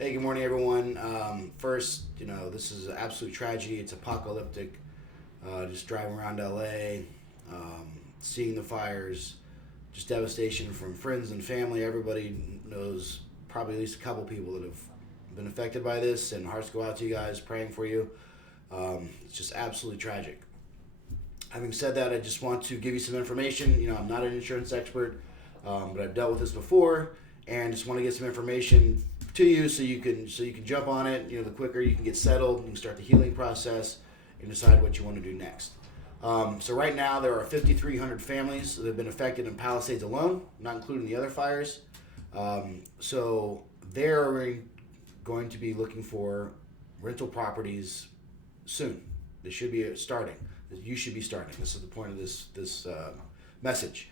Hey, good morning, everyone. First, this is an absolute tragedy. It's apocalyptic. Just driving around LA, seeing the fires, just devastation from friends and family. Everybody knows probably at least a couple people that have been affected by this, and hearts go out to you guys, praying for you. It's just absolutely tragic. Having said that, I just want to give you some information. I'm not an insurance expert, but I've dealt with this before, and just want to get some information to you so you can jump on it. The quicker you can get settled, you can start the healing process and decide what you want to do next. So right now there are 5,300 families that have been affected in Palisades alone, not including the other fires. So they're going to be looking for rental properties soon. They should be starting. You should be starting. This is the point of this message.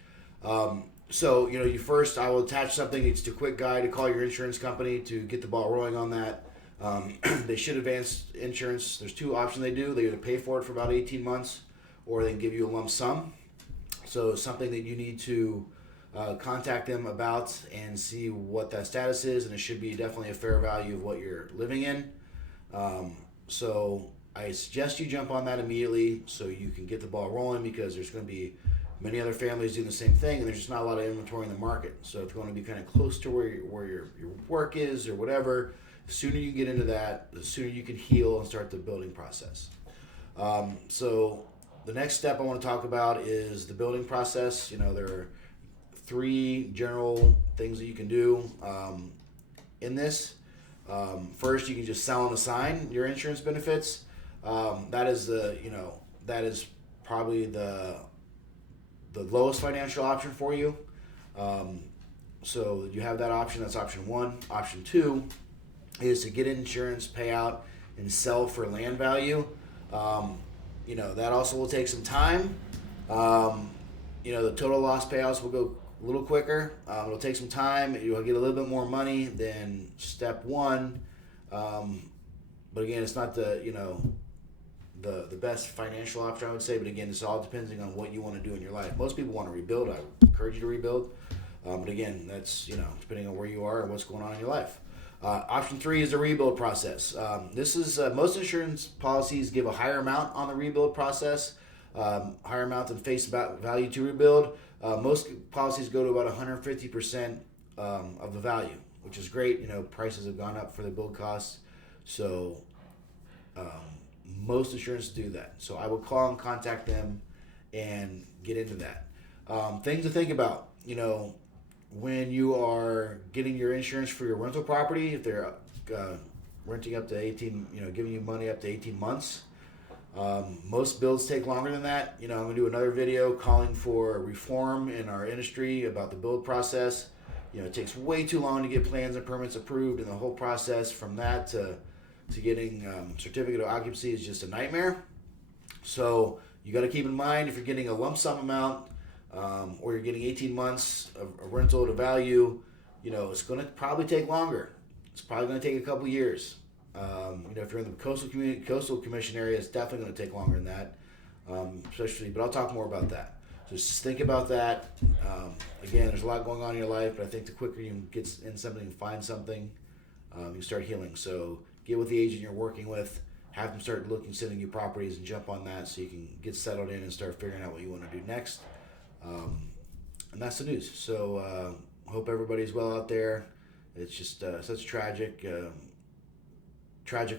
So you first, I will attach something. It's a quick guide to call your insurance company to get the ball rolling on that. They should advance insurance. There's two options they do. They either pay for it for about 18 months, or they can give you a lump sum. So something that you need to contact them about and see what that status is, and it should be definitely a fair value of what you're living in. So I suggest you jump on that immediately so you can get the ball rolling, because there's going to be many other families doing the same thing, and there's just not a lot of inventory in the market. So if you want to be kind of close to where your work is or whatever, the sooner you get into that, the sooner you can heal and start the building process. So the next step I want to talk about is the building process. There are three general things that you can do in this. First, you can just sell and assign your insurance benefits. That is probably the lowest financial option for you. So you have that option. That's option one. Option two is to get insurance, pay out, and sell for land value. That also will take some time. The total loss payouts will go a little quicker. It'll take some time. You'll get a little bit more money than step one. But again, it's not the best financial option, I would say. But again, it's all depending on what you want to do in your life. Most people want to rebuild. I encourage you to rebuild. But again, that's depending on where you are and what's going on in your life. Option three is the rebuild process. This is most insurance policies give a higher amount on the rebuild process, higher amount than face value to rebuild. Most policies go to about 150% of the value, which is great. Prices have gone up for the build costs, so most insurance do that. So I will call and contact them and get into that. Things to think about. When you are getting your insurance for your rental property, if they're renting up to 18, giving you money up to 18 months. Most builds take longer than that. I'm going to do another video calling for reform in our industry about the build process. It takes way too long to get plans and permits approved, and the whole process from that to getting certificate of occupancy is just a nightmare. So you got to keep in mind, if you're getting a lump sum amount, or you're getting 18 months of rental to value, it's going to probably take longer. It's probably going to take a couple years. If you're in the coastal commission area, it's definitely going to take longer than that. But I'll talk more about that. So just think about that. Again, there's a lot going on in your life, but I think the quicker you can get in something and find something, you can start healing. So get with the agent you're working with, have them start sending you properties, and jump on that so you can get settled in and start figuring out what you want to do next. And that's the news. So hope everybody's well out there. It's just such tragic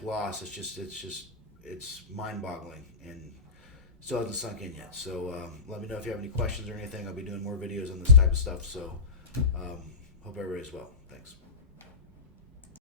loss. It's mind-boggling, and still hasn't sunk in yet. So let me know if you have any questions or anything. I'll be doing more videos on this type of stuff. So hope everybody's well. Thanks.